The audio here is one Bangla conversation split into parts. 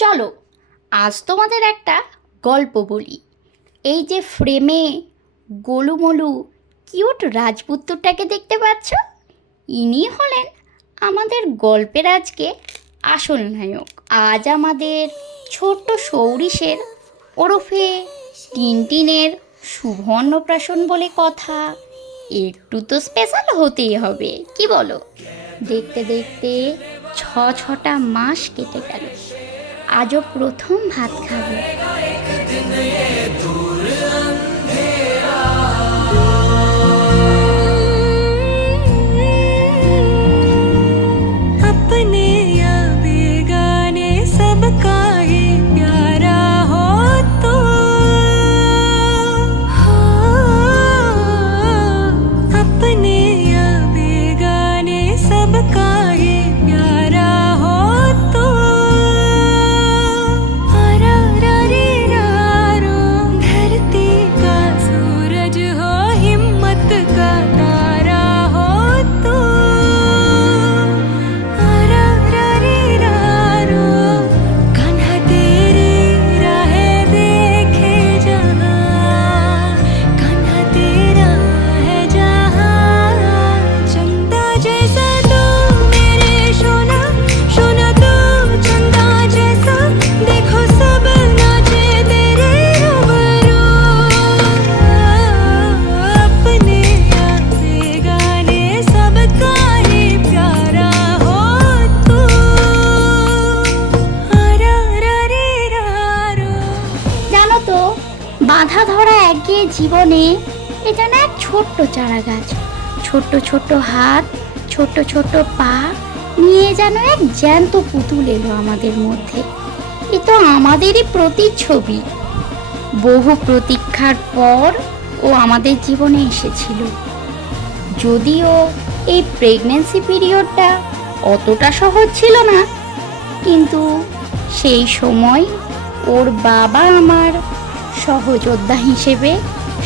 চলো আজ তোমাদের একটা গল্প বলি। এই যে ফ্রেমে গোলুমলু কিউট রাজপুত্রটাকে দেখতে পাচ্ছ, ইনি হলেন আমাদের গল্পের আজকে আসল নায়ক। আজ আমাদের ছোট্ট সৌরিশের ওরফে টিনটিনের শুভ অন্নপ্রাশন বলে কথা, একটু তো স্পেশাল হতেই হবে, কি বলো? দেখতে দেখতে ছটা মাস কেটে গেল, আজও প্রথম ভাত খাবে। বাঁধা ধরা একঘেয়ে জীবনে এটা না এক ছোট্ট চারা গাছ, ছোট্ট ছোট্ট হাত, ছোট্ট ছোট্ট পা নিয়ে যেন এক জ্যান্ত পুতুল এলো আমাদের মধ্যে। এ তো আমাদেরই প্রতিচ্ছবি। বহু প্রতীক্ষার পর ও আমাদের জীবনে এসেছিল। যদিও এই প্রেগন্যান্সি পিরিয়ডটা অতটা সহজ ছিল না, কিন্তু সেই সময় ওর বাবা আমার সহযোদ্ধা হিসেবে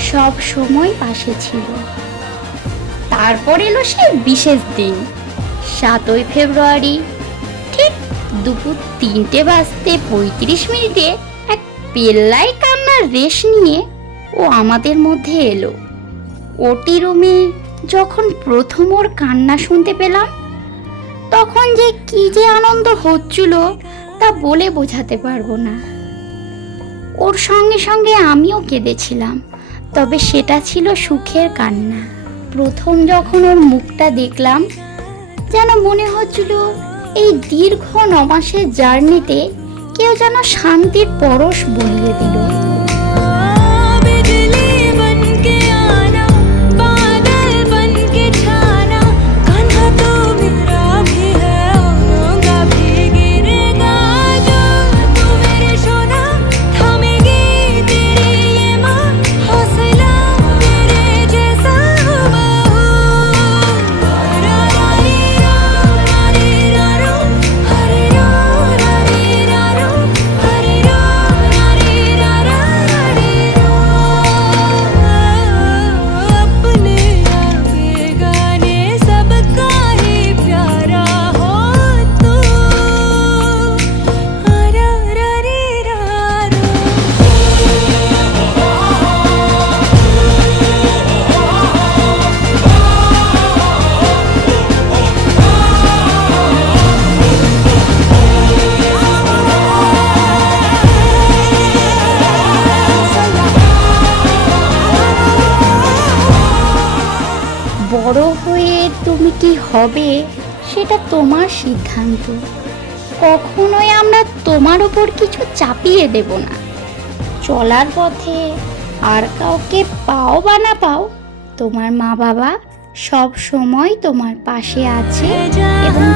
সব সময় পাশে ছিল। তারপর এলো সেই বিশেষ দিন, 7ই ফেব্রুয়ারি, ঠিক দুপুর 3:35 এক পেল্লাই কান্নার রেশ নিয়ে ও আমাদের মধ্যে এলো। ওটি রুমে যখন প্রথম ওর কান্না শুনতে পেলাম, তখন যে কি যে আনন্দ হচ্ছিল তা বলে বোঝাতে পারবো না। ওর সঙ্গে সঙ্গে আমিও কেঁদেছিলাম, তবে সেটা ছিল সুখের কান্না। প্রথম যখন ওর মুখটা দেখলাম, যেন মনে হচ্ছিল এই দীর্ঘ 9 মাসের জার্নিতে কেউ যেন শান্তির পরশ বলিয়ে দিল। বড় হয়ে তুমি কি হবে সেটা তোমার সিদ্ধান্ত। কখনোই আমরা তোমার উপর কিছু চাপিয়ে দেব না। চলার পথে আর কাউকে পাও বা না পাও, তোমার মা বাবা সব সময় তোমার পাশে আছে এবং